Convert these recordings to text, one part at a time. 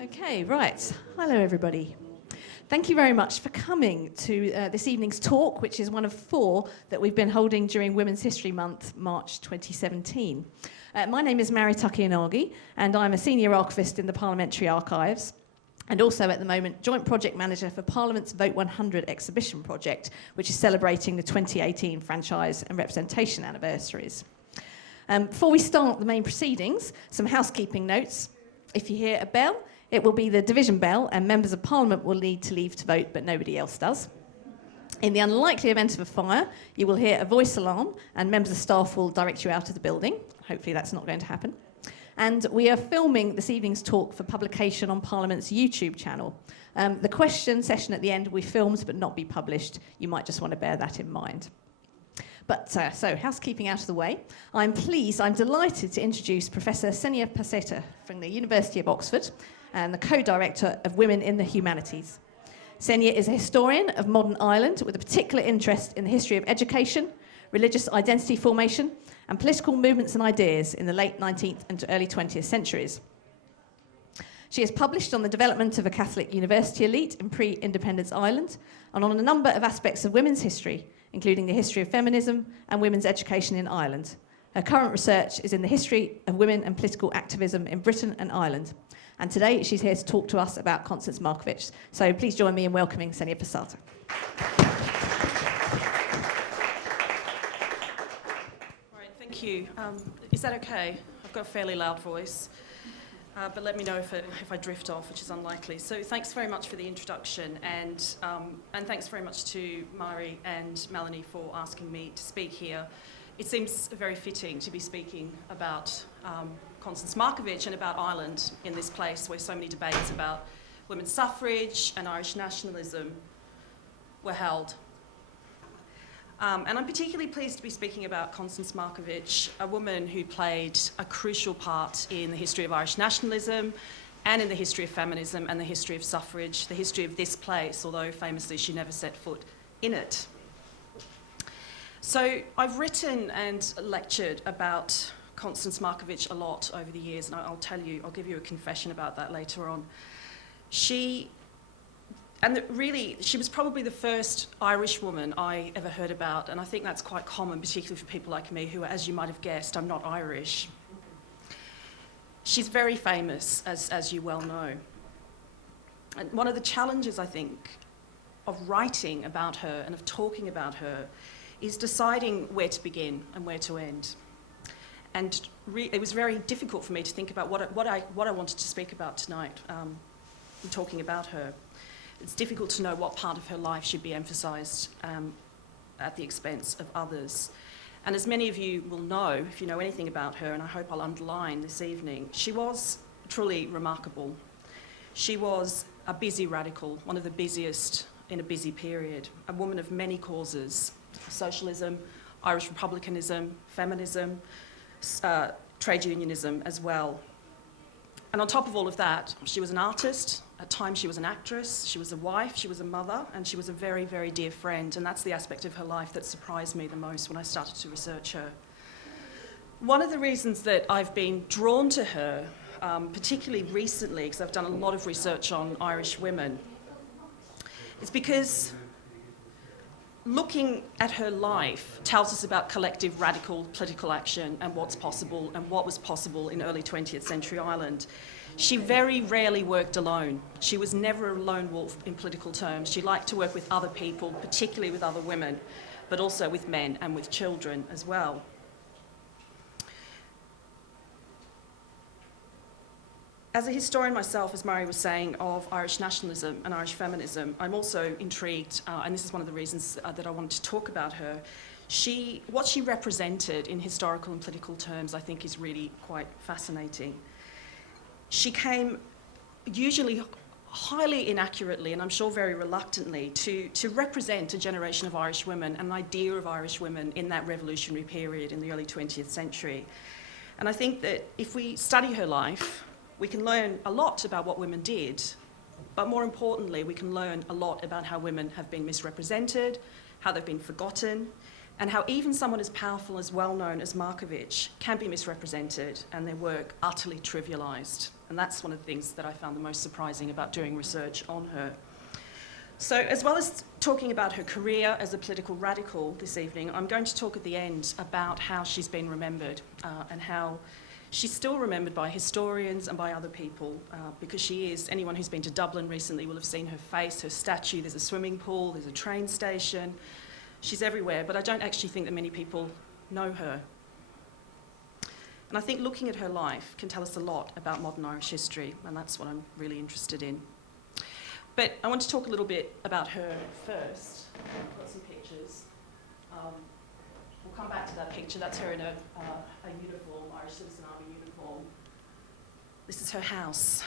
Okay, right. Hello, everybody. Thank you very much for coming to this evening's talk, which is one of 4 that we've been holding during Women's History Month, March 2017. My name is Mary Takiyanagi, and I'm a senior archivist in the Parliamentary Archives, and also at the moment joint project manager for Parliament's Vote 100 exhibition project, which is celebrating the 2018 franchise and representation anniversaries. Before we start the main proceedings, some housekeeping notes. If you hear a bell, it will be the division bell, and members of Parliament will need to leave to vote, but nobody else does. In the unlikely event of a fire, you will hear a voice alarm, and members of staff will direct you out of the building. Hopefully that's not going to happen. And we are filming this evening's talk for publication on Parliament's YouTube channel. The question session at the end will be filmed but not be published. You might just want to bear that in mind. But so, housekeeping out of the way, I'm delighted to introduce Professor Senia Paseta from the University of Oxford and the co-director of Women in the Humanities. Senia is a historian of modern Ireland with a particular interest in the history of education, religious identity formation, and political movements and ideas in the late 19th and early 20th centuries. She has published on the development of a Catholic university elite in pre-independence Ireland and on a number of aspects of women's history, including the history of feminism and women's education in Ireland. Her current research is in the history of women and political activism in Britain and Ireland. And today she's here to talk to us about Constance Markievicz. So please join me in welcoming Senia Paseta. All right, thank you. Is that okay? I've got a fairly loud voice. But let me know if I drift off, which is unlikely. So thanks very much for the introduction, and thanks very much to Mari and Melanie for asking me to speak here. It seems very fitting to be speaking about Constance Markievicz and about Ireland in this place where so many debates about women's suffrage and Irish nationalism were held. And I'm particularly pleased to be speaking about Constance Markievicz, a woman who played a crucial part in the history of Irish nationalism and in the history of feminism and the history of suffrage, the history of this place, although famously she never set foot in it. So I've written and lectured about Constance Markievicz a lot over the years, and I'll give you a confession about that later on. She was probably the first Irish woman I ever heard about, and I think that's quite common, particularly for people like me who, as you might have guessed, I'm not Irish. She's very famous, as you well know. And one of the challenges, I think, of writing about her and of talking about her is deciding where to begin and where to end. And it was very difficult for me to think about what I wanted to speak about tonight in talking about her. It's difficult to know what part of her life should be emphasised at the expense of others. And as many of you will know, if you know anything about her, and I hope I'll underline this evening, she was truly remarkable. She was a busy radical, one of the busiest in a busy period, a woman of many causes: socialism, Irish republicanism, feminism, trade unionism as well. And on top of all of that, she was an artist. At times she was an actress, she was a wife, she was a mother, and she was a very, very dear friend. And that's the aspect of her life that surprised me the most when I started to research her. One of the reasons that I've been drawn to her, particularly recently, because I've done a lot of research on Irish women, is because looking at her life tells us about collective radical political action and what's possible and what was possible in early 20th century Ireland. She very rarely worked alone. She was never a lone wolf in political terms. She liked to work with other people, particularly with other women, but also with men and with children as well. As a historian myself, as Mari was saying, of Irish nationalism and Irish feminism, I'm also intrigued, and this is one of the reasons that I wanted to talk about her. What she represented in historical and political terms, I think, is really quite fascinating. She came usually highly inaccurately, and I'm sure very reluctantly, to represent a generation of Irish women, an idea of Irish women in that revolutionary period in the early 20th century. And I think that if we study her life, we can learn a lot about what women did, but more importantly, we can learn a lot about how women have been misrepresented, how they've been forgotten, and how even someone as powerful, as well-known as Markievicz can be misrepresented and their work utterly trivialised. And that's one of the things that I found the most surprising about doing research on her. So as well as talking about her career as a political radical this evening, I'm going to talk at the end about how she's been remembered and how she's still remembered by historians and by other people because she is, anyone who's been to Dublin recently will have seen her face, her statue. There's a swimming pool, there's a train station. She's everywhere, but I don't actually think that many people know her. And I think looking at her life can tell us a lot about modern Irish history, and that's what I'm really interested in. But I want to talk a little bit about her first. I've got some pictures. We'll come back to that picture. That's her in a uniform, Irish Citizen Army uniform. This is her house.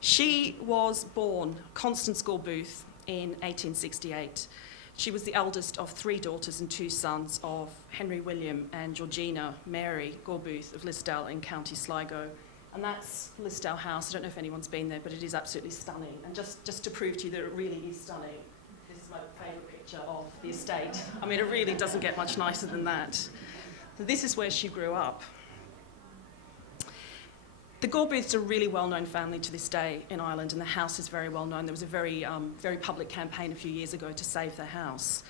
She was born Constance Markievicz in 1868. She was the eldest of 3 daughters and 2 sons of Henry William and Georgina Mary Markievicz of Lisdale in County Sligo. And that's Lisdale House. I don't know if anyone's been there, but it is absolutely stunning. And just to prove to you that it really is stunning, this is my favourite picture of the estate. I mean, it really doesn't get much nicer than that. So this is where she grew up. The Markievicz are a really well-known family to this day in Ireland, and the house is very well-known. There was a very public campaign a few years ago to save the house.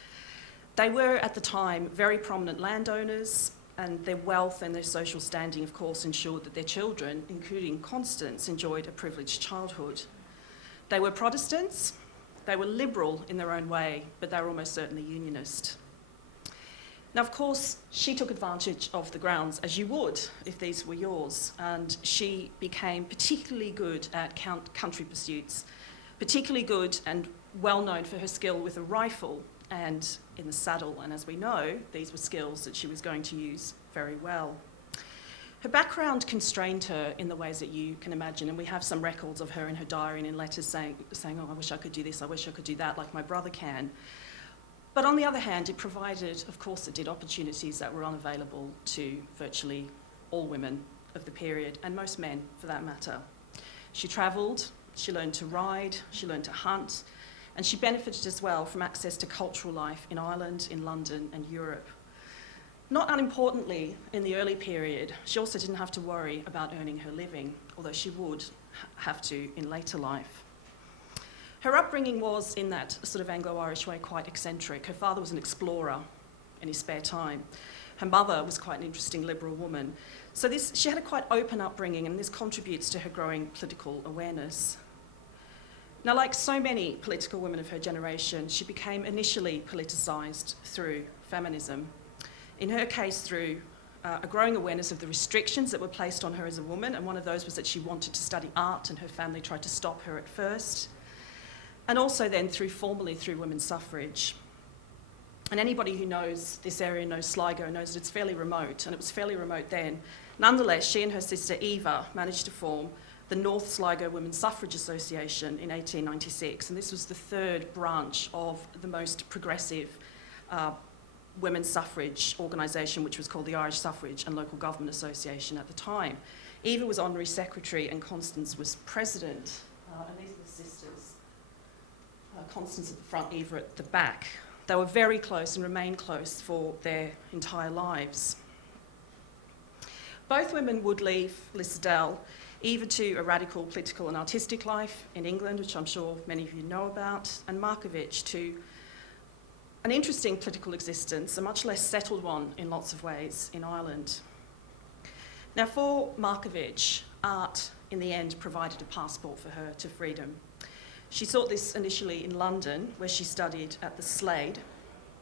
They were, at the time, very prominent landowners, and their wealth and their social standing, of course, ensured that their children, including Constance, enjoyed a privileged childhood. They were Protestants, they were liberal in their own way, but they were almost certainly unionist. Now, of course, she took advantage of the grounds, as you would if these were yours, and she became particularly good at country pursuits, particularly good and well known for her skill with a rifle and in the saddle, and as we know, these were skills that she was going to use very well. Her background constrained her in the ways that you can imagine, and we have some records of her in her diary and in letters saying, oh, I wish I could do this, I wish I could do that, like my brother can. But on the other hand, it provided, of course it did, opportunities that were unavailable to virtually all women of the period, and most men for that matter. She travelled, she learned to ride, she learned to hunt, and she benefited as well from access to cultural life in Ireland, in London and Europe. Not unimportantly, in the early period, she also didn't have to worry about earning her living, although she would have to in later life. Her upbringing was, in that sort of Anglo-Irish way, quite eccentric. Her father was an explorer in his spare time. Her mother was quite an interesting liberal woman. So she had a quite open upbringing, and this contributes to her growing political awareness. Now, like so many political women of her generation, she became initially politicised through feminism. In her case, through a growing awareness of the restrictions that were placed on her as a woman, and one of those was that she wanted to study art, and her family tried to stop her at first. And also then formally through women's suffrage. And anybody who knows this area, knows Sligo, knows that it's fairly remote, and it was fairly remote then. Nonetheless, she and her sister Eva managed to form the North Sligo Women's Suffrage Association in 1896, and this was the 3rd branch of the most progressive women's suffrage organisation, which was called the Irish Suffrage and Local Government Association at the time. Eva was honorary secretary and Constance was president, and these are the sisters. Constance at the front, Eva at the back. They were very close and remained close for their entire lives. Both women would leave Lisdale, Eva to a radical political and artistic life in England, which I'm sure many of you know about, and Markievicz to an interesting political existence, a much less settled one in lots of ways in Ireland. Now, for Markievicz, art in the end provided a passport for her to freedom. She sought this initially in London, where she studied at the Slade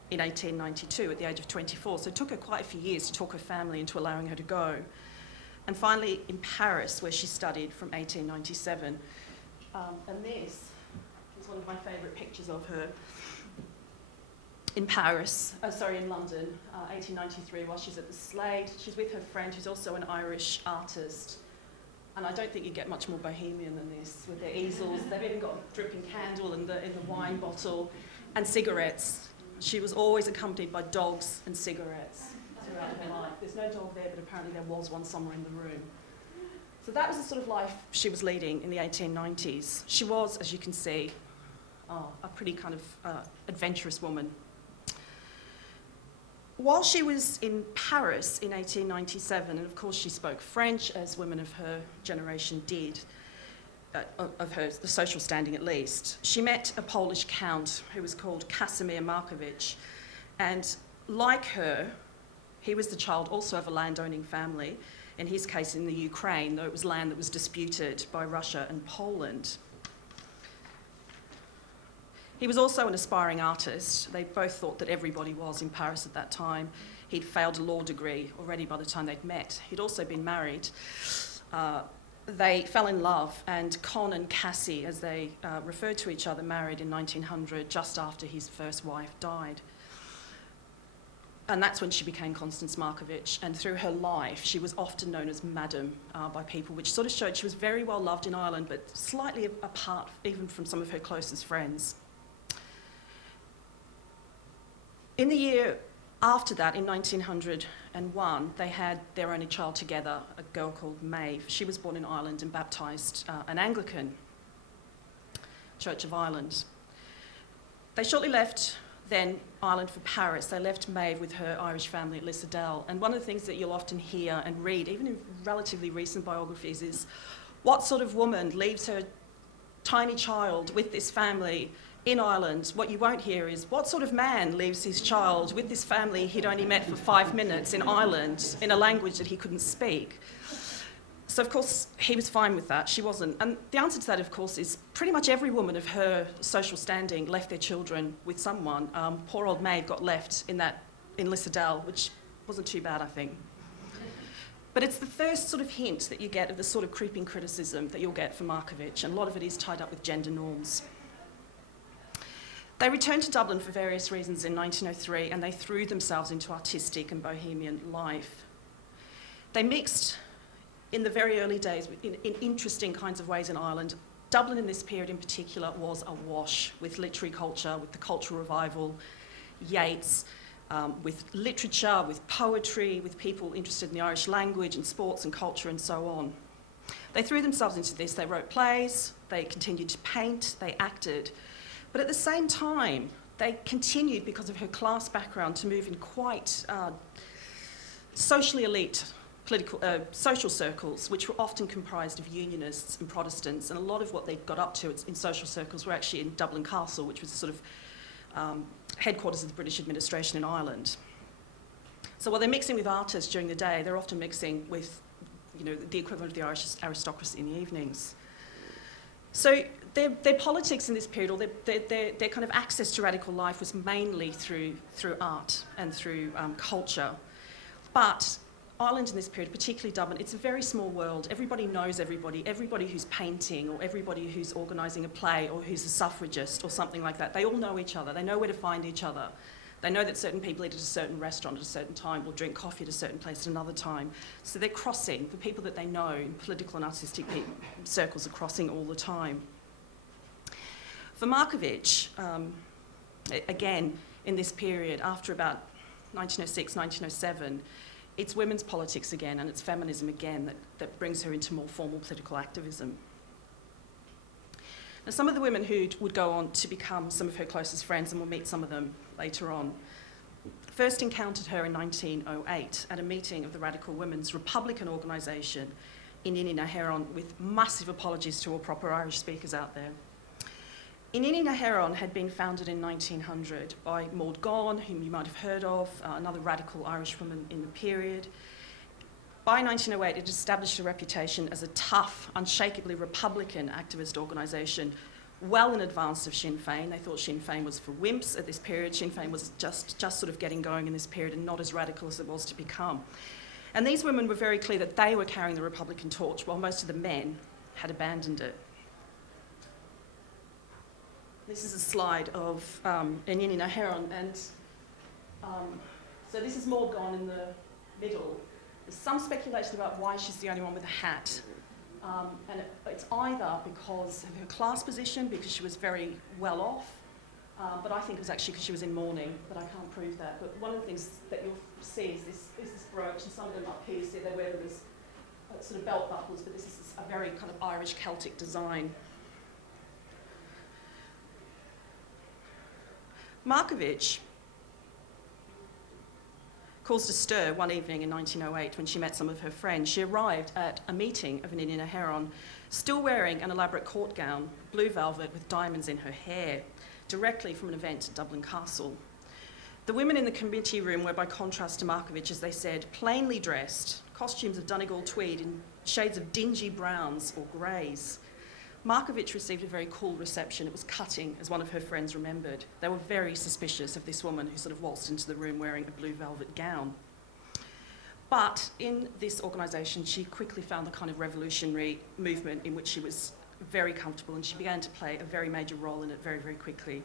in 1892 at the age of 24. So it took her quite a few years to talk her family into allowing her to go. And finally in Paris, where she studied from 1897. And this is one of my favourite pictures of her in London, 1893, while she's at the Slade. She's with her friend, who's also an Irish artist. And I don't think you get much more bohemian than this, with their easels. They've even got a dripping candle in the wine bottle, and cigarettes. She was always accompanied by dogs and cigarettes throughout her life. There's no dog there, but apparently there was one somewhere in the room. So that was the sort of life she was leading in the 1890s. She was, as you can see, a pretty kind of adventurous woman. while she was in Paris in 1897, and of course she spoke French, as women of her generation did, the social standing at least, she met a Polish count who was called Senia Markievicz, and like her, he was the child also of a landowning family, in his case in the Ukraine, though it was land that was disputed by Russia and Poland. He was also an aspiring artist. They both thought that everybody was in Paris at that time. He'd failed a law degree already by the time they'd met. He'd also been married. They fell in love, and Con and Cassie, as they referred to each other, married in 1900, just after his first wife died. And that's when she became Constance Markievicz, and through her life she was often known as Madam by people, which sort of showed she was very well loved in Ireland, but slightly apart even from some of her closest friends. In the year after that, in 1901, they had their only child together, a girl called Maeve. She was born in Ireland and baptised an Anglican Church of Ireland. They shortly left then Ireland for Paris. They left Maeve with her Irish family at Lissadell. And one of the things that you'll often hear and read, even in relatively recent biographies, is what sort of woman leaves her tiny child with this family in Ireland? What you won't hear is what sort of man leaves his child with this family he'd only met for 5 minutes in Ireland in a language that he couldn't speak. So, of course, he was fine with that. She wasn't. And the answer to that, of course, is pretty much every woman of her social standing left their children with someone. Poor old Maeve got left in Lissadell, which wasn't too bad, I think. But it's the first sort of hint that you get of the sort of creeping criticism that you'll get from Markievicz, and a lot of it is tied up with gender norms. They returned to Dublin for various reasons in 1903, and they threw themselves into artistic and bohemian life. They mixed in the very early days in interesting kinds of ways in Ireland. Dublin in this period in particular was awash with literary culture, with the cultural revival, Yeats, with literature, with poetry, with people interested in the Irish language and sports and culture and so on. They threw themselves into this. They wrote plays, they continued to paint, they acted. But at the same time, they continued, because of her class background, to move in quite socially elite social circles, which were often comprised of unionists and Protestants, and a lot of what they got up to in social circles were actually in Dublin Castle, which was sort of headquarters of the British administration in Ireland. So while they're mixing with artists during the day, they're often mixing with, the equivalent of the Irish aristocracy in the evenings. So their politics in this period, or their kind of access to radical life, was mainly through art and through culture. But Ireland in this period, particularly Dublin, it's a very small world. Everybody knows everybody. Everybody who's painting, or everybody who's organising a play, or who's a suffragist or something like that, they all know each other. They know where to find each other. They know that certain people eat at a certain restaurant at a certain time, or drink coffee at a certain place at another time. So they're crossing. The people that they know in political and artistic circles are crossing all the time. For Markievicz, again, in this period, after about 1906, 1907, it's women's politics again, and it's feminism again that brings her into more formal political activism. Now, some of the women who would go on to become some of her closest friends, and we'll meet some of them later on, first encountered her in 1908 at a meeting of the Radical Women's Republican Organisation in Éireann, with massive apologies to all proper Irish speakers out there. Éireann had been founded in 1900 by Maud Gonne, whom you might have heard of, another radical Irish woman in the period. By 1908, it established a reputation as a tough, unshakably Republican activist organisation, well in advance of Sinn Féin. They thought Sinn Féin was for wimps at this period. Sinn Féin was just sort of getting going in this period, and not as radical as it was to become. And these women were very clear that they were carrying the Republican torch, while most of the men had abandoned it. This is a slide of Éireann, and so this is Maud Gonne in the middle. There's some speculation about why she's the only one with a hat, and it's either because of her class position, because she was very well off, but I think it was actually because she was in mourning, but I can't prove that. But one of the things that you'll see is this brooch, and some of them up here, see they wear them as sort of belt buckles, but this is a very kind of Irish Celtic design. Markievicz caused a stir one evening in 1908 when she met some of her friends. She arrived at a meeting of an Indian Heron, still wearing an elaborate court gown, blue velvet with diamonds in her hair, directly from an event at Dublin Castle. The women in the committee room were, by contrast to Markievicz, as they said, plainly dressed, costumes of Donegal tweed in shades of dingy browns or greys. Markievicz received a very cool reception. It was cutting, as one of her friends remembered. They were very suspicious of this woman who sort of waltzed into the room wearing a blue velvet gown. But in this organisation, she quickly found the kind of revolutionary movement in which she was very comfortable, and she began to play a very major role in it very, very quickly.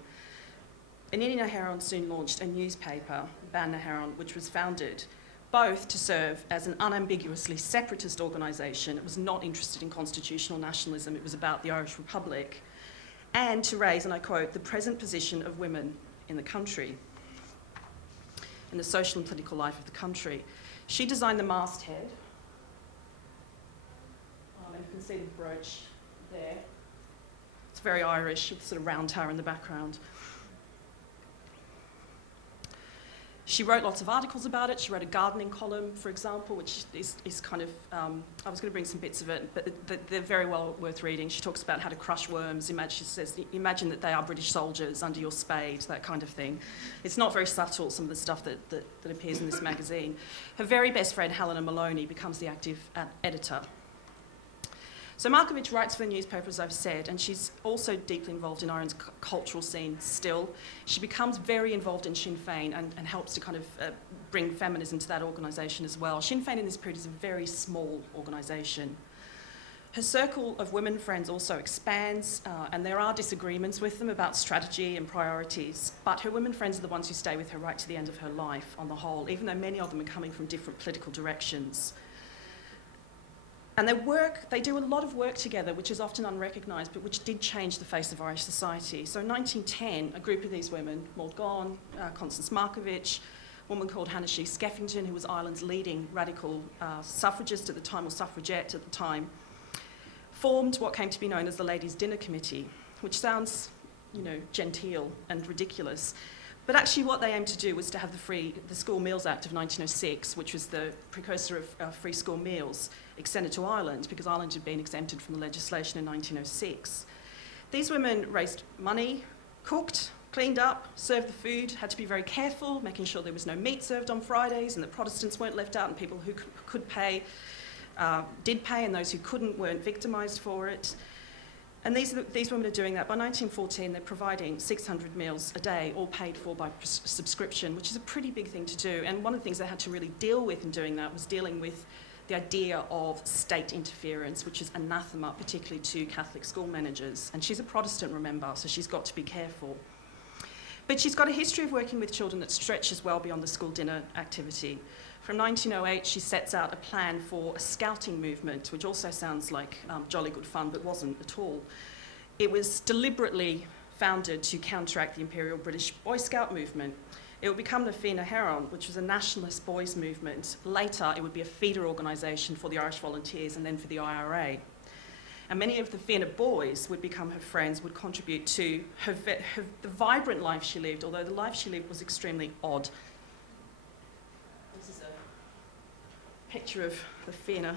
An Indian Heron soon launched a newspaper, Ban Heron, which was founded both to serve as an unambiguously separatist organisation. It was not interested in constitutional nationalism, it was about the Irish Republic, and to raise, and I quote, the present position of women in the country, in the social and political life of the country. She designed the masthead, and you can see the brooch there. It's very Irish, with sort of round tower in the background. She wrote lots of articles about it. She wrote a gardening column, for example, which is kind of, I was going to bring some bits of it, but they're very well worth reading. She talks about how to crush worms. She says, imagine that they are British soldiers under your spade, that kind of thing. It's not very subtle, some of the stuff that appears in this magazine. Her very best friend, Helena Maloney, becomes the active editor. So Markievicz writes for the newspaper, as I've said, and she's also deeply involved in Ireland's cultural scene still. She becomes very involved in Sinn Féin and helps to kind of bring feminism to that organisation as well. Sinn Féin in this period is a very small organisation. Her circle of women friends also expands, and there are disagreements with them about strategy and priorities, but her women friends are the ones who stay with her right to the end of her life on the whole, even though many of them are coming from different political directions. And they do a lot of work together, which is often unrecognised, but which did change the face of Irish society. So in 1910, a group of these women, Maud Gonne, Constance Markievicz, a woman called Hannah She Skeffington, who was Ireland's leading radical suffragist at the time, or suffragette at the time, formed what came to be known as the Ladies' Dinner Committee, which sounds, genteel and ridiculous. But actually what they aimed to do was to have the School Meals Act of 1906, which was the precursor of free school meals, extended to Ireland, because Ireland had been exempted from the legislation in 1906. These women raised money, cooked, cleaned up, served the food, had to be very careful, making sure there was no meat served on Fridays and that Protestants weren't left out and people who could pay did pay, and those who couldn't weren't victimised for it. And these women are doing that. By 1914, they're providing 600 meals a day, all paid for by subscription, which is a pretty big thing to do. And one of the things they had to really deal with in doing that was dealing with the idea of state interference, which is anathema, particularly to Catholic school managers. And she's a Protestant, remember, so she's got to be careful. But she's got a history of working with children that stretches well beyond the school dinner activity. From 1908, she sets out a plan for a scouting movement, which also sounds like jolly good fun, but wasn't at all. It was deliberately founded to counteract the Imperial British Boy Scout movement. It would become the Fianna Heron, which was a nationalist boys movement. Later, it would be a feeder organisation for the Irish Volunteers and then for the IRA. And many of the Fianna boys would become her friends, would contribute to the vibrant life she lived, although the life she lived was extremely odd. This is a picture of the Fianna.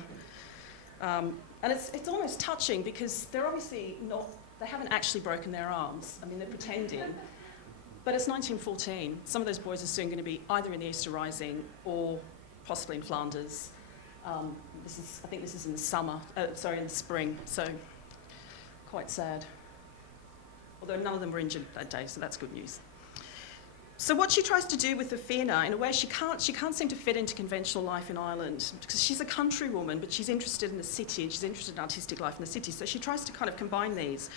And it's almost touching because they're obviously not, they haven't actually broken their arms. I mean, they're pretending. But it's 1914. Some of those boys are soon going to be either in the Easter Rising or possibly in Flanders. I think this is in the in the spring, so quite sad. Although none of them were injured that day, so that's good news. So what she tries to do with the Fianna, in a way she can't seem to fit into conventional life in Ireland, because she's a country woman, but she's interested in the city, and she's interested in artistic life in the city, so she tries to kind of combine these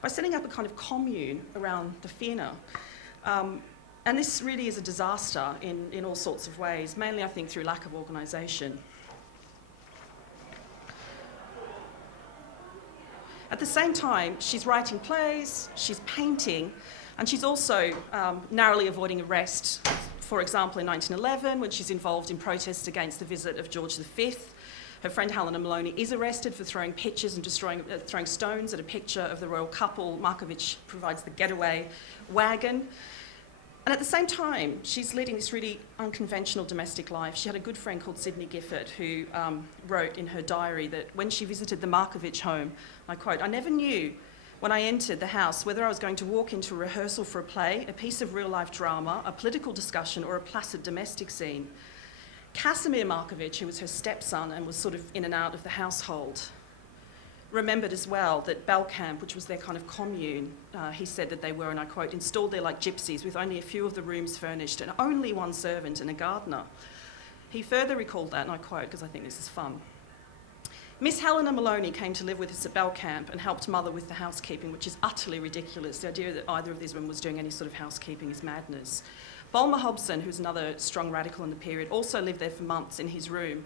by setting up a kind of commune around the Fianna. And this really is a disaster in all sorts of ways, mainly I think through lack of organisation. At the same time, she's writing plays, she's painting, and she's also narrowly avoiding arrest, for example, in 1911, when she's involved in protests against the visit of George V. Her friend Helena Maloney is arrested for throwing pictures and throwing stones at a picture of the royal couple. Markievicz provides the getaway wagon. And at the same time, she's leading this really unconventional domestic life. She had a good friend called Sydney Gifford who wrote in her diary that when she visited the Markievicz home, I quote, "I never knew when I entered the house whether I was going to walk into a rehearsal for a play, a piece of real-life drama, a political discussion, or a placid domestic scene." Casimir Markievicz, who was her stepson and was sort of in and out of the household, remembered as well that Belcamp, which was their kind of commune, he said that they were, and I quote, "installed there like gypsies with only a few of the rooms furnished and only one servant and a gardener." He further recalled that, and I quote, because I think this is fun. "Miss Helena Maloney came to live with us at Belcamp and helped mother with the housekeeping, which is utterly ridiculous. The idea that either of these women was doing any sort of housekeeping is madness. Bulmer Hobson, who's another strong radical in the period, also lived there for months in his room.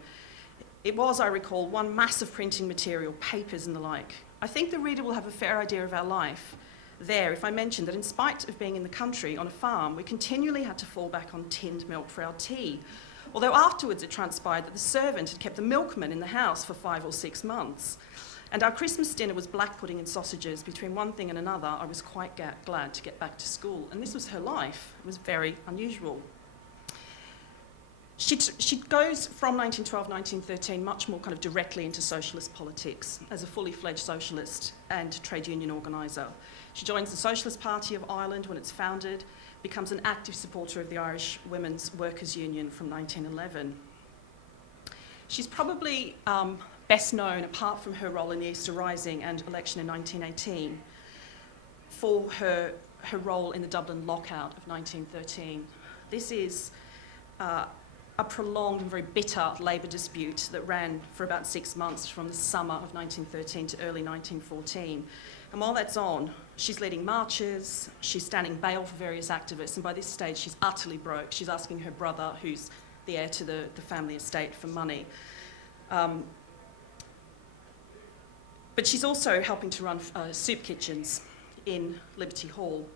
It was, I recall, one mass of printing material, papers and the like. I think the reader will have a fair idea of our life there if I mention that in spite of being in the country on a farm, we continually had to fall back on tinned milk for our tea. Although afterwards it transpired that the servant had kept the milkman in the house for 5 or 6 months. And our Christmas dinner was black pudding and sausages. Between one thing and another, I was quite glad to get back to school." And this was her life. It was very unusual. She goes from 1912, 1913 much more kind of directly into socialist politics as a fully fledged socialist and trade union organiser. She joins the Socialist Party of Ireland when it's founded, becomes an active supporter of the Irish Women's Workers' Union from 1911. She's probably best known, apart from her role in the Easter Rising and election in 1918, for her role in the Dublin lockout of 1913. This is a prolonged and very bitter labour dispute that ran for about 6 months from the summer of 1913 to early 1914. And while that's on, she's leading marches, she's standing bail for various activists, and by this stage she's utterly broke. She's asking her brother, who's the heir to the family estate, for money. But she's also helping to run soup kitchens in Liberty Hall.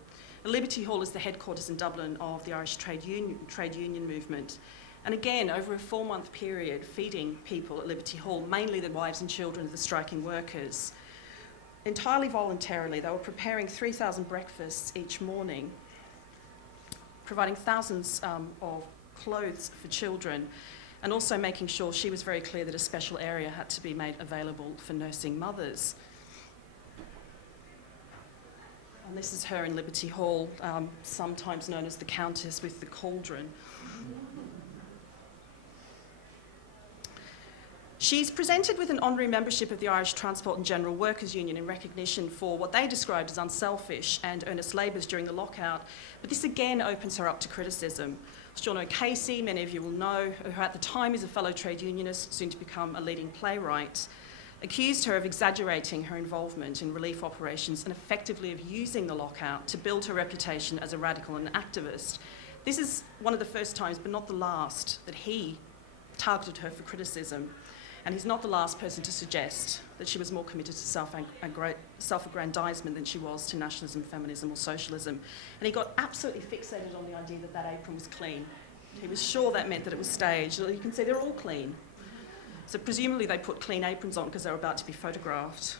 And Liberty Hall is the headquarters in Dublin of the Irish trade union movement. And again, over a 4-month period, feeding people at Liberty Hall, mainly the wives and children of the striking workers. Entirely voluntarily, they were preparing 3,000 breakfasts each morning, providing thousands of clothes for children, and also making sure she was very clear that a special area had to be made available for nursing mothers. And this is her in Liberty Hall, sometimes known as the Countess with the Cauldron. She's presented with an honorary membership of the Irish Transport and General Workers' Union in recognition for what they described as unselfish and earnest labours during the lockout, but this again opens her up to criticism. John O'Casey, many of you will know, who at the time is a fellow trade unionist, soon to become a leading playwright, accused her of exaggerating her involvement in relief operations and effectively of using the lockout to build her reputation as a radical and an activist. This is one of the first times, but not the last, that he targeted her for criticism. And he's not the last person to suggest that she was more committed to self-aggrandisement than she was to nationalism, feminism or socialism. And he got absolutely fixated on the idea that that apron was clean. He was sure that meant that it was staged. You can see they're all clean. So presumably they put clean aprons on because they were about to be photographed.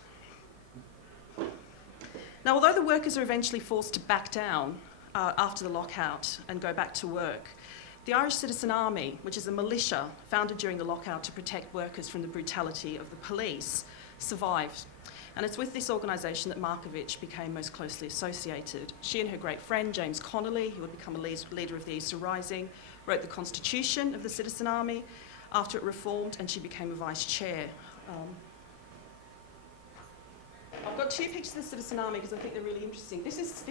Now, although the workers are eventually forced to back down after the lockout and go back to work, the Irish Citizen Army, which is a militia founded during the lockout to protect workers from the brutality of the police, survived. And it's with this organisation that Markievicz became most closely associated. She and her great friend, James Connolly, who would become a leader of the Easter Rising, wrote the constitution of the Citizen Army after it reformed, and she became a vice chair. I've got 2 pictures of the Citizen Army because I think they're really interesting. This is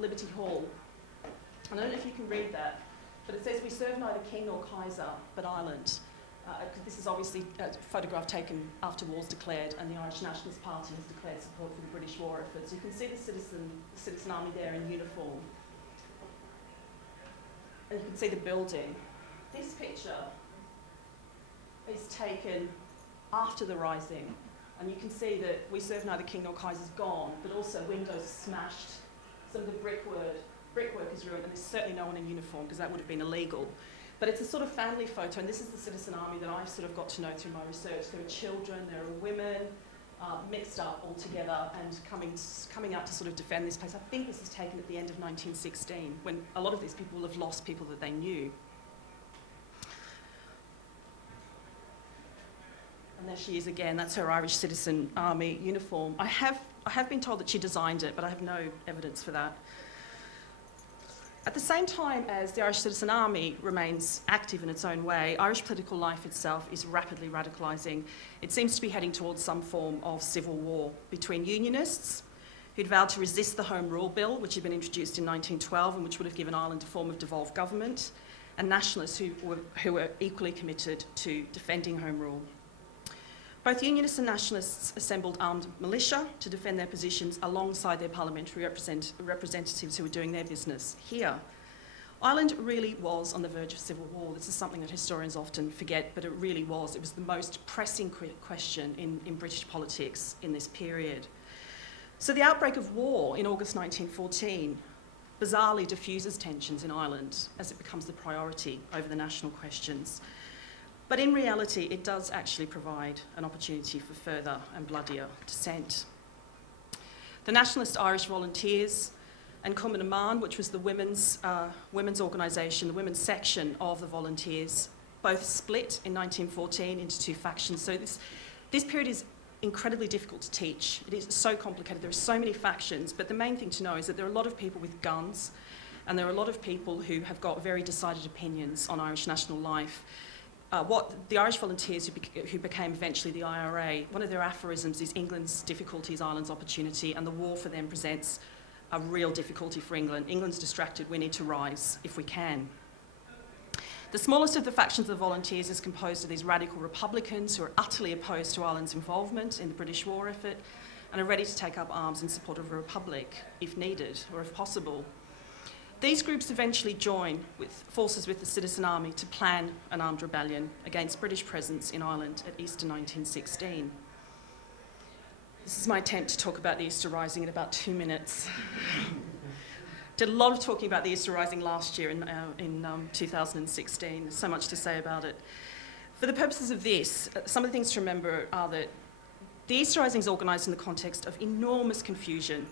Liberty Hall. I don't know if you can read that. But it says, "We serve neither king nor Kaiser, but Ireland." This is obviously a photograph taken after war's declared, and the Irish Nationalist Party has declared support for the British war effort. So you can see the Citizen Army there in uniform. And you can see the building. This picture is taken after the Rising, and you can see that "We serve neither king nor Kaiser" is gone, but also windows smashed, some of the brickwork is ruined, and there's certainly no one in uniform because that would have been illegal. But it's a sort of family photo, and this is the Citizen Army that I've sort of got to know through my research. There are children, there are women, mixed up all together and coming out to sort of defend this place. I think this was taken at the end of 1916, when a lot of these people will have lost people that they knew. And there she is again. That's her Irish Citizen Army uniform. I have been told that she designed it, but I have no evidence for that. At the same time as the Irish Citizen Army remains active in its own way, Irish political life itself is rapidly radicalising. It seems to be heading towards some form of civil war between Unionists, who'd vowed to resist the Home Rule Bill, which had been introduced in 1912 and which would have given Ireland a form of devolved government, and Nationalists who were equally committed to defending Home Rule. Both Unionists and Nationalists assembled armed militia to defend their positions alongside their parliamentary representatives who were doing their business here. Ireland really was on the verge of civil war. This is something that historians often forget, but it really was. It was the most pressing question in British politics in this period. So the outbreak of war in August 1914 bizarrely diffuses tensions in Ireland as it becomes the priority over the national questions. But in reality, it does actually provide an opportunity for further and bloodier dissent. The Nationalist Irish Volunteers and Cumann na mBan, which was the women's organisation, the women's section of the Volunteers, both split in 1914 into two factions. So this period is incredibly difficult to teach. It is so complicated. There are so many factions, but the main thing to know is that there are a lot of people with guns, and there are a lot of people who have got very decided opinions on Irish national life. What the Irish Volunteers, who became eventually the IRA, one of their aphorisms is England's difficulty is Ireland's opportunity, and the war for them presents a real difficulty for England. England's distracted, we need to rise if we can. The smallest of the factions of the Volunteers is composed of these radical Republicans who are utterly opposed to Ireland's involvement in the British war effort and are ready to take up arms in support of a republic, if needed or if possible. These groups eventually join with forces with the Citizen Army to plan an armed rebellion against British presence in Ireland at Easter 1916. This is my attempt to talk about the Easter Rising in about 2 minutes. Did a lot of talking about the Easter Rising last year in 2016. There's so much to say about it. For the purposes of this, some of the things to remember are that the Easter Rising is organised in the context of enormous confusion,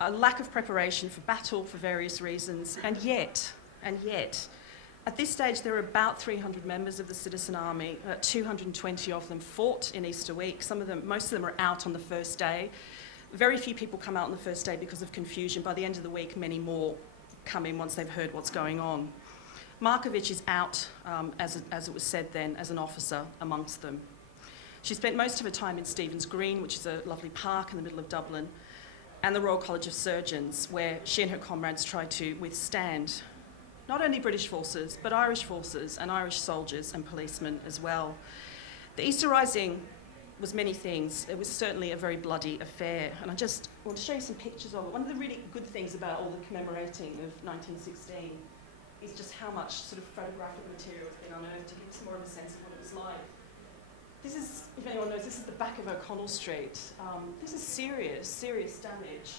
a lack of preparation for battle for various reasons, and yet, at this stage there are about 300 members of the Citizen Army. 220 of them fought in Easter week. Most of them are out on the first day. Very few people come out on the first day because of confusion. By the end of the week, many more come in once they've heard what's going on. Markievicz is out, as it was said then, as an officer amongst them. She spent most of her time in Stephen's Green, which is a lovely park in the middle of Dublin, and the Royal College of Surgeons, where she and her comrades tried to withstand not only British forces, but Irish forces and Irish soldiers and policemen as well. The Easter Rising was many things. It was certainly a very bloody affair, and I just want to show you some pictures of it. One of the really good things about all the commemorating of 1916 is just how much sort of photographic material has been unearthed to give us more of a sense of what it was like. This is, if anyone knows, this is the back of O'Connell Street. This is serious, serious damage.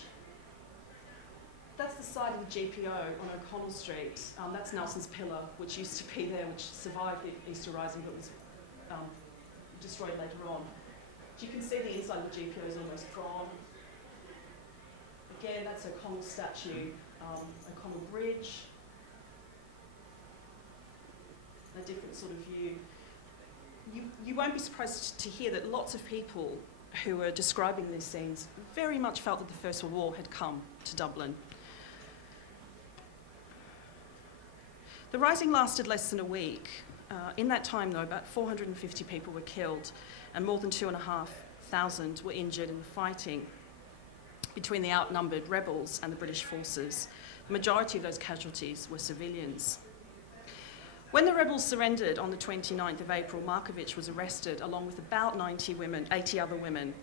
That's the side of the GPO on O'Connell Street. That's Nelson's Pillar, which used to be there, which survived the Easter Rising, but was destroyed later on. You can see the inside of the GPO is almost gone. Again, that's O'Connell statue, O'Connell Bridge. A different sort of view. You won't be surprised to hear that lots of people who were describing these scenes very much felt that the First World War had come to Dublin. The Rising lasted less than a week. In that time, though, about 450 people were killed and more than 2,500 were injured in the fighting between the outnumbered rebels and the British forces. The majority of those casualties were civilians. When the rebels surrendered on the 29th of April, Markievicz was arrested along with about 80 other women,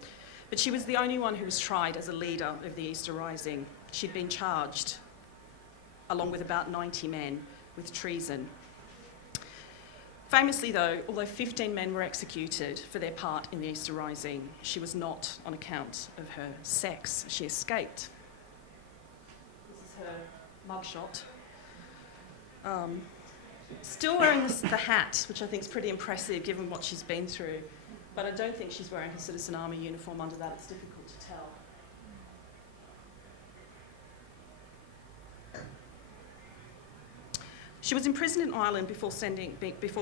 but she was the only one who was tried as a leader of the Easter Rising. She'd been charged, along with about 90 men, with treason. Famously, though, although 15 men were executed for their part in the Easter Rising, she was not on account of her sex. She escaped. This is her mugshot. Still wearing the hat, which I think is pretty impressive given what she's been through. but I don't think she's wearing her Citizen Army uniform under that. It's difficult to tell. She was imprisoned in Ireland before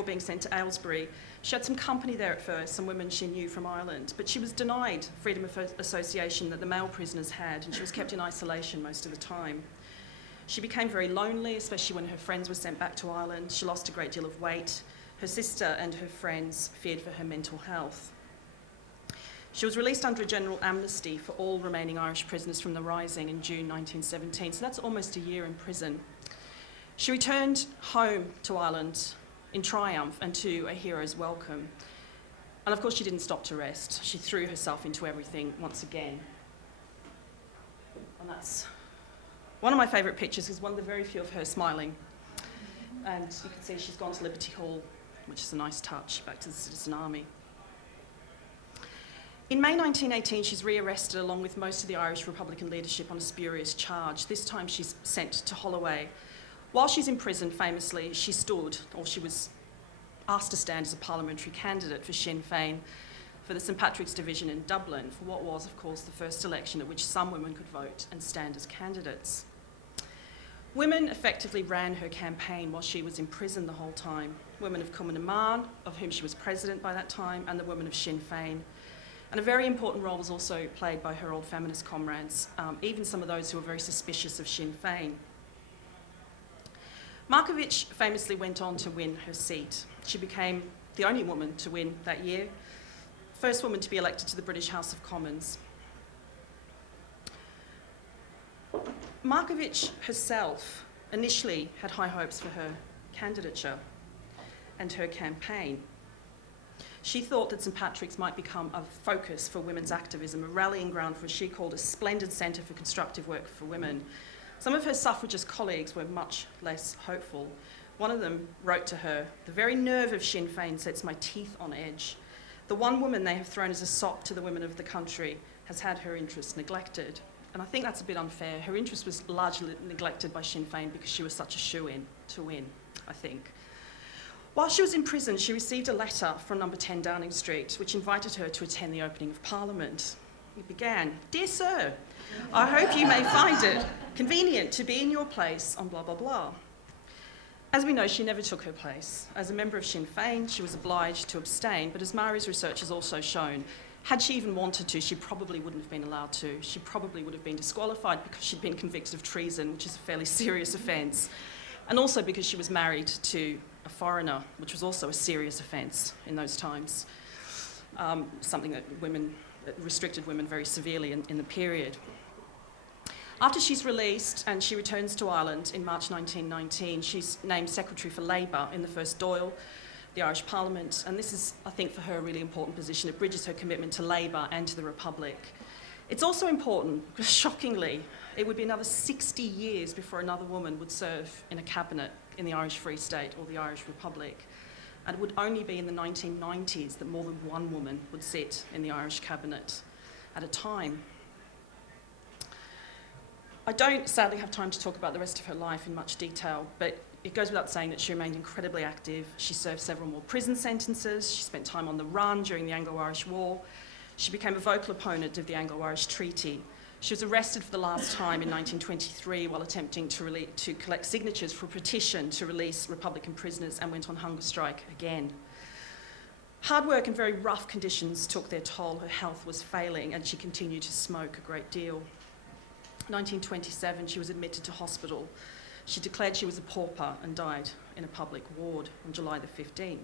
being sent to Aylesbury. She had some company there at first, some women she knew from Ireland, but she was denied freedom of association that the male prisoners had, and she was kept in isolation most of the time. She became very lonely, especially when her friends were sent back to Ireland. She lost a great deal of weight. Her sister and her friends feared for her mental health. She was released under a general amnesty for all remaining Irish prisoners from the Rising in June 1917, so that's almost a year in prison. She returned home to Ireland in triumph and to a hero's welcome. And of course she didn't stop to rest. She threw herself into everything once again. And that's one of my favourite pictures, is one of the very few of her smiling. And you can see she's gone to Liberty Hall, which is a nice touch, back to the Citizen Army. In May 1918, she's rearrested along with most of the Irish Republican leadership on a spurious charge. This time she's sent to Holloway. While she's in prison, famously, she stood, or she was asked to stand as a parliamentary candidate for Sinn Féin for the St Patrick's division in Dublin, for what was, of course, the first election at which some women could vote and stand as candidates. Women effectively ran her campaign while she was in prison the whole time. Women of Cumann na mBan, of whom she was president by that time, and the women of Sinn Féin. And a very important role was also played by her old feminist comrades, even some of those who were very suspicious of Sinn Féin. Markievicz famously went on to win her seat. She became the only woman to win that year, first woman to be elected to the British House of Commons. Markievicz herself initially had high hopes for her candidature and her campaign. She thought that St Patrick's might become a focus for women's activism, a rallying ground for what she called a splendid centre for constructive work for women. Some of her suffragist colleagues were much less hopeful. One of them wrote to her, "The very nerve of Sinn Féin sets my teeth on edge. The one woman they have thrown as a sop to the women of the country has had her interests neglected." And I think that's a bit unfair. Her interest was largely neglected by Sinn Féin because she was such a shoo-in to win, I think. While she was in prison, she received a letter from number 10 Downing Street, which invited her to attend the opening of Parliament. It began, "Dear Sir, I hope you may find it convenient to be in your place on blah, blah, blah." As we know, she never took her place. As a member of Sinn Féin, she was obliged to abstain, but as Mari's research has also shown, had she even wanted to, she probably wouldn't have been allowed to. She probably would have been disqualified because she'd been convicted of treason, which is a fairly serious offence, and also because she was married to a foreigner, which was also a serious offence in those times, something that restricted women very severely in the period. After she's released and she returns to Ireland in March 1919, she's named Secretary for Labour in the first Dáil, the Irish Parliament, and this is, I think, for her a really important position. It bridges her commitment to Labour and to the Republic. It's also important, because shockingly, it would be another 60 years before another woman would serve in a cabinet in the Irish Free State or the Irish Republic. And it would only be in the 1990s that more than one woman would sit in the Irish cabinet at a time. I don't sadly have time to talk about the rest of her life in much detail, but it goes without saying that she remained incredibly active. She served several more prison sentences. She spent time on the run during the Anglo-Irish War. She became a vocal opponent of the Anglo-Irish Treaty. She was arrested for the last time in 1923 while attempting to collect signatures for a petition to release Republican prisoners, and went on hunger strike again. Hard work and very rough conditions took their toll. Her health was failing and she continued to smoke a great deal. 1927, she was admitted to hospital. She declared she was a pauper and died in a public ward on July the 15th.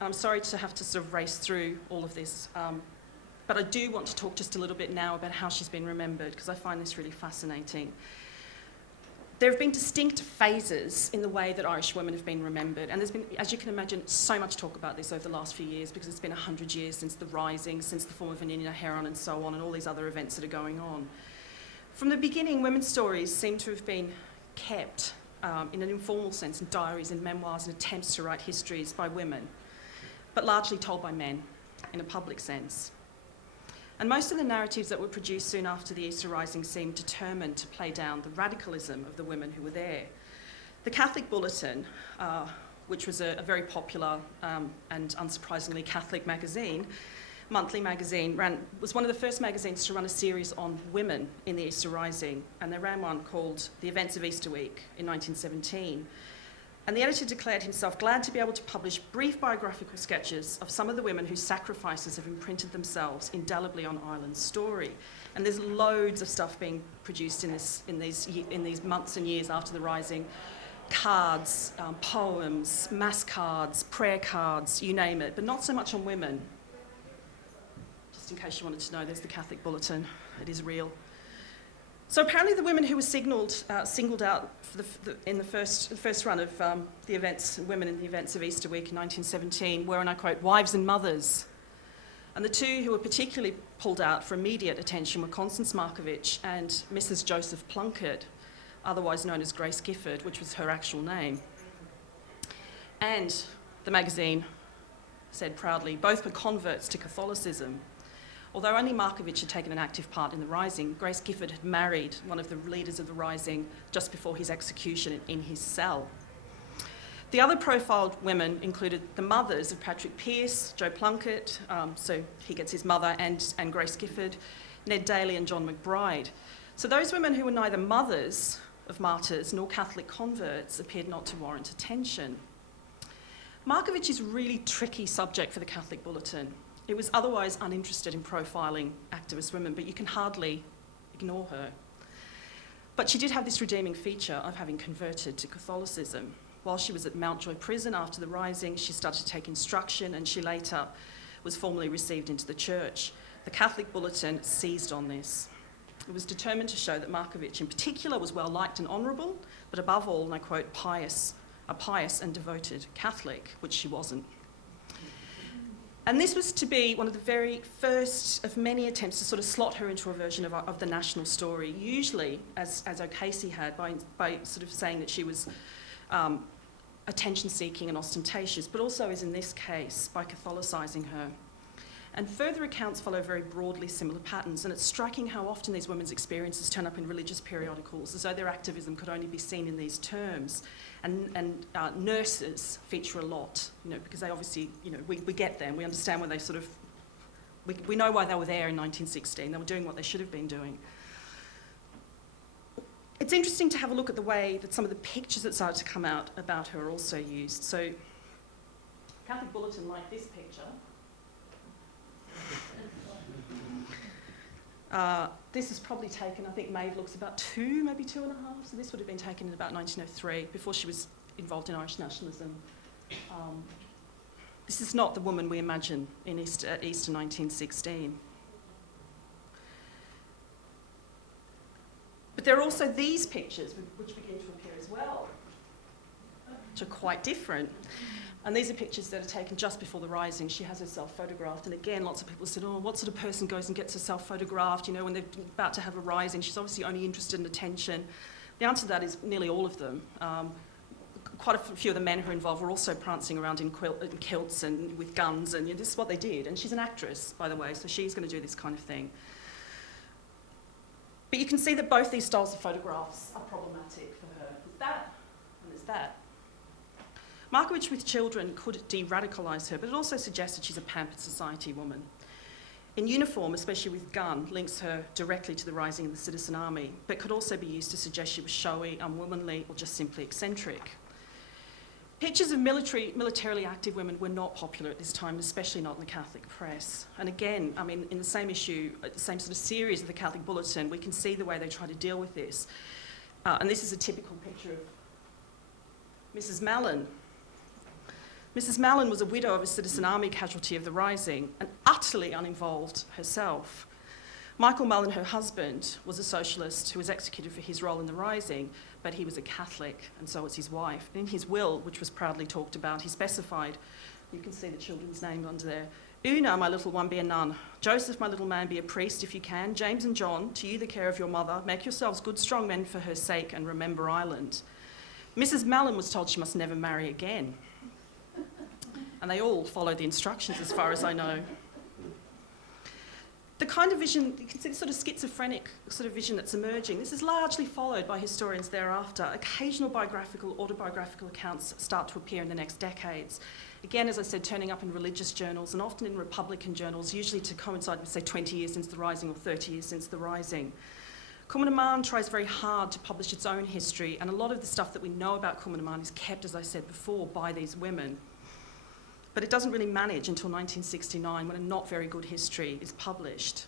I'm sorry to have to sort of race through all of this, but I do want to talk just a little bit now about how she's been remembered, because I find this really fascinating. There have been distinct phases in the way that Irish women have been remembered, and there's been, as you can imagine, so much talk about this over the last few years, because it's been 100 years since the Rising, since the form of Dáil Éireann and so on, and all these other events that are going on. From the beginning, women's stories seem to have been kept in an informal sense in diaries and memoirs and attempts to write histories by women, but largely told by men in a public sense. And most of the narratives that were produced soon after the Easter Rising seemed determined to play down the radicalism of the women who were there. The Catholic Bulletin which was a very popular and unsurprisingly Catholic magazine, monthly magazine, was one of the first magazines to run a series on women in the Easter Rising, and they ran one called The Events of Easter Week in 1917. And the editor declared himself glad to be able to publish brief biographical sketches of some of the women whose sacrifices have imprinted themselves indelibly on Ireland's story. And there's loads of stuff being produced in these months and years after the Rising. Cards, poems, mass cards, prayer cards, you name it, but not so much on women. Just in case you wanted to know, there's the Catholic Bulletin. It is real. So apparently the women who were singled out for in the first run of the events, women in the events of Easter Week in 1917 were, and I quote, wives and mothers. And the two who were particularly pulled out for immediate attention were Constance Markievicz and Mrs. Joseph Plunkett, otherwise known as Grace Gifford, which was her actual name. And the magazine said proudly, both were converts to Catholicism. Although only Markievicz had taken an active part in the Rising, Grace Gifford had married one of the leaders of the Rising just before his execution in his cell. The other profiled women included the mothers of Patrick Pearse, Joe Plunkett, so he gets his mother, and Grace Gifford, Ned Daly and John McBride. So those women who were neither mothers of martyrs nor Catholic converts appeared not to warrant attention. Markievicz is a really tricky subject for the Catholic Bulletin. It was otherwise uninterested in profiling activist women, but you can hardly ignore her. But she did have this redeeming feature of having converted to Catholicism. While she was at Mountjoy Prison after the Rising, she started to take instruction, and she later was formally received into the church. The Catholic Bulletin seized on this. It was determined to show that Markievicz in particular was well liked and honourable, but above all, and I quote, a pious and devoted Catholic, which she wasn't. And this was to be one of the very first of many attempts to sort of slot her into a version of the national story, usually, as O'Casey had, by sort of saying that she was attention-seeking and ostentatious, but also, as in this case, by Catholicising her. And further accounts follow very broadly similar patterns, and it's striking how often these women's experiences turn up in religious periodicals, as though their activism could only be seen in these terms. And nurses feature a lot, because they obviously, we get them, we understand why they sort of, we know why they were there in 1916, they were doing what they should have been doing. It's interesting to have a look at the way that some of the pictures that started to come out about her are also used. So, Catholic Bulletin, like this picture. This is probably taken, I think Maeve looks about 2, maybe 2.5, so this would have been taken in about 1903, before she was involved in Irish nationalism. This is not the woman we imagine in Easter 1916. But there are also these pictures, which begin to appear as well, which are quite different. And these are pictures that are taken just before the Rising. She has herself photographed, and again, lots of people said, oh, what sort of person goes and gets herself photographed, when they're about to have a Rising? She's obviously only interested in attention. The answer to that is nearly all of them. Quite a few of the men who are involved were also prancing around in kilts and with guns, and this is what they did. And she's an actress, by the way, so she's going to do this kind of thing. But you can see that both these styles of photographs are problematic for her. There's that, and there's that. Markievicz with children could de-radicalise her, but it also suggested she's a pampered society woman. In uniform, especially with gun, links her directly to the Rising in the citizen army, but could also be used to suggest she was showy, unwomanly, or just simply eccentric. Pictures of militarily active women were not popular at this time, especially not in the Catholic press. And again, in the same issue, the same sort of series of the Catholic Bulletin, we can see the way they try to deal with this. And this is a typical picture of Mrs. Mallon. Mrs. Mallon was a widow of a citizen army casualty of the Rising and utterly uninvolved herself. Michael Mallon, her husband, was a socialist who was executed for his role in the Rising, but he was a Catholic, and so was his wife. And in his will, which was proudly talked about, he specified, you can see the children's name under there, Una, my little one, be a nun. Joseph, my little man, be a priest if you can. James and John, to you the care of your mother. Make yourselves good, strong men for her sake, and remember Ireland. Mrs. Mallon was told she must never marry again. And they all followed the instructions, as far as I know. The kind of vision, you can see the sort of schizophrenic sort of vision that's emerging. This is largely followed by historians thereafter. Occasional biographical, autobiographical accounts start to appear in the next decades. Again, as I said, turning up in religious journals and often in Republican journals, usually to coincide with, say, 20 years since the Rising or 30 years since the Rising. Cumann na mBan tries very hard to publish its own history, and a lot of the stuff that we know about Cumann na mBan is kept, as I said before, by these women. But it doesn't really manage until 1969, when a not very good history is published.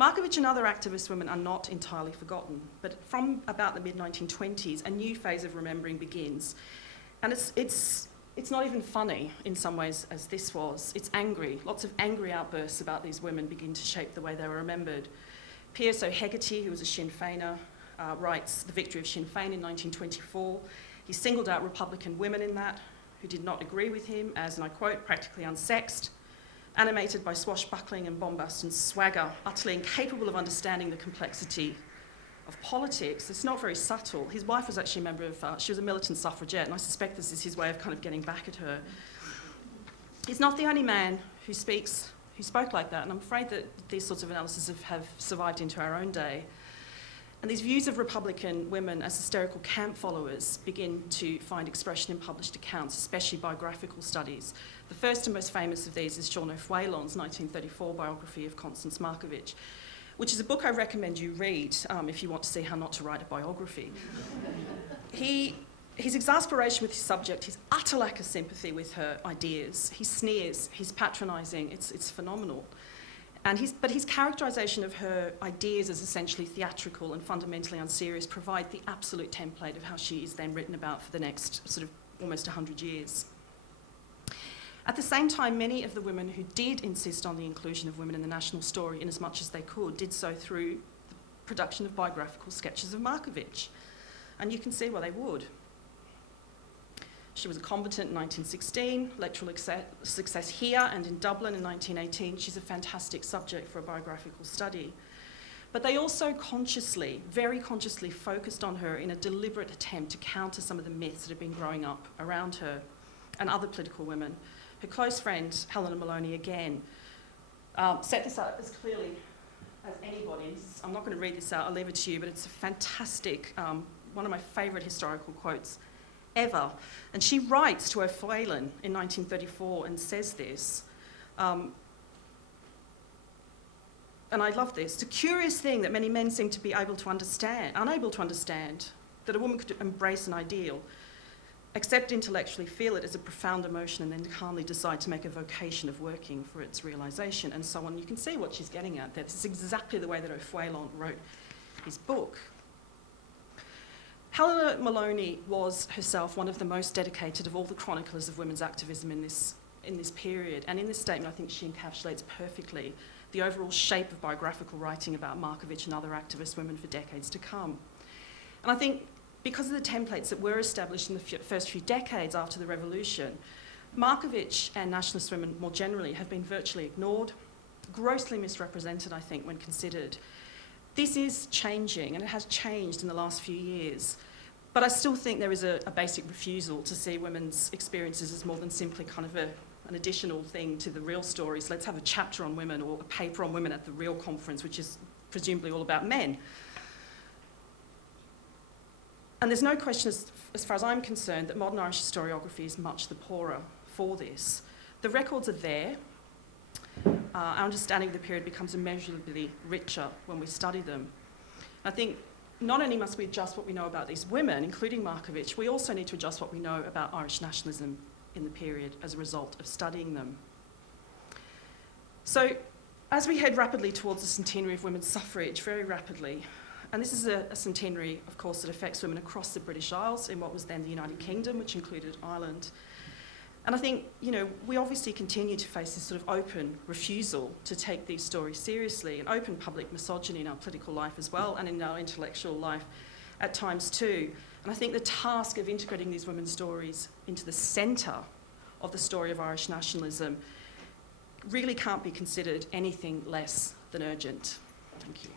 Markievicz and other activist women are not entirely forgotten, but from about the mid-1920s, a new phase of remembering begins. And it's not even funny in some ways as this was. It's angry. Lots of angry outbursts about these women begin to shape the way they were remembered. Piers O'Hegarty, who was a Sinn Féiner, writes The Victory of Sinn Féin in 1924. He singled out Republican women in that, who did not agree with him as, and I quote, practically unsexed, animated by swashbuckling and bombast and swagger, utterly incapable of understanding the complexity of politics. It's not very subtle. His wife was actually a member of, she was a militant suffragette, and I suspect this is his way of kind of getting back at her. He's not the only man who spoke like that, and I'm afraid that these sorts of analyses have survived into our own day. And these views of Republican women as hysterical camp followers begin to find expression in published accounts, especially biographical studies. The first and most famous of these is Sean O'Fwayland's 1934 biography of Constance Markievicz, which is a book I recommend you read if you want to see how not to write a biography. His exasperation with his subject, his utter lack of sympathy with her ideas, he sneers, he's patronising, it's phenomenal. But his characterisation of her ideas as essentially theatrical and fundamentally unserious provide the absolute template of how she is then written about for the next sort of almost 100 years. At the same time, many of the women who did insist on the inclusion of women in the national story in as much as they could did so through the production of biographical sketches of Markievicz. And you can see why they would. She was a combatant in 1916, electoral success here and in Dublin in 1918. She's a fantastic subject for a biographical study. But they also consciously, very consciously focused on her in a deliberate attempt to counter some of the myths that have been growing up around her and other political women. Her close friend, Helena Maloney, again, set this up as clearly as anybody. I'm not going to read this out, I'll leave it to you, but it's a fantastic, one of my favourite historical quotes ever. And she writes to O'Fwayland in 1934 and says this, and I love this, it's a curious thing that many men seem to be unable to understand, that a woman could embrace an ideal, accept intellectually, feel it as a profound emotion, and then calmly decide to make a vocation of working for its realisation, and so on. You can see what she's getting at there. This is exactly the way that O'Fwayland wrote his book. Helena Maloney was herself one of the most dedicated of all the chroniclers of women's activism in this period, and in this statement I think she encapsulates perfectly the overall shape of biographical writing about Markievicz and other activist women for decades to come. And I think because of the templates that were established in the first few decades after the revolution, Markievicz and nationalist women more generally have been virtually ignored, grossly misrepresented, I think, when considered. This is changing, and it has changed in the last few years. But I still think there is a basic refusal to see women's experiences as more than simply kind of an additional thing to the real stories. Let's have a chapter on women or a paper on women at the real conference, which is presumably all about men. And there's no question, as far as I'm concerned, that modern Irish historiography is much the poorer for this. The records are there. Our understanding of the period becomes immeasurably richer when we study them. I think not only must we adjust what we know about these women, including Markievicz, we also need to adjust what we know about Irish nationalism in the period as a result of studying them. So, as we head rapidly towards the centenary of women's suffrage, very rapidly, and this is a centenary, of course, that affects women across the British Isles in what was then the United Kingdom, which included Ireland. And I think, we obviously continue to face this sort of open refusal to take these stories seriously, and open public misogyny in our political life as well, and in our intellectual life at times too. And I think the task of integrating these women's stories into the centre of the story of Irish nationalism really can't be considered anything less than urgent. Thank you.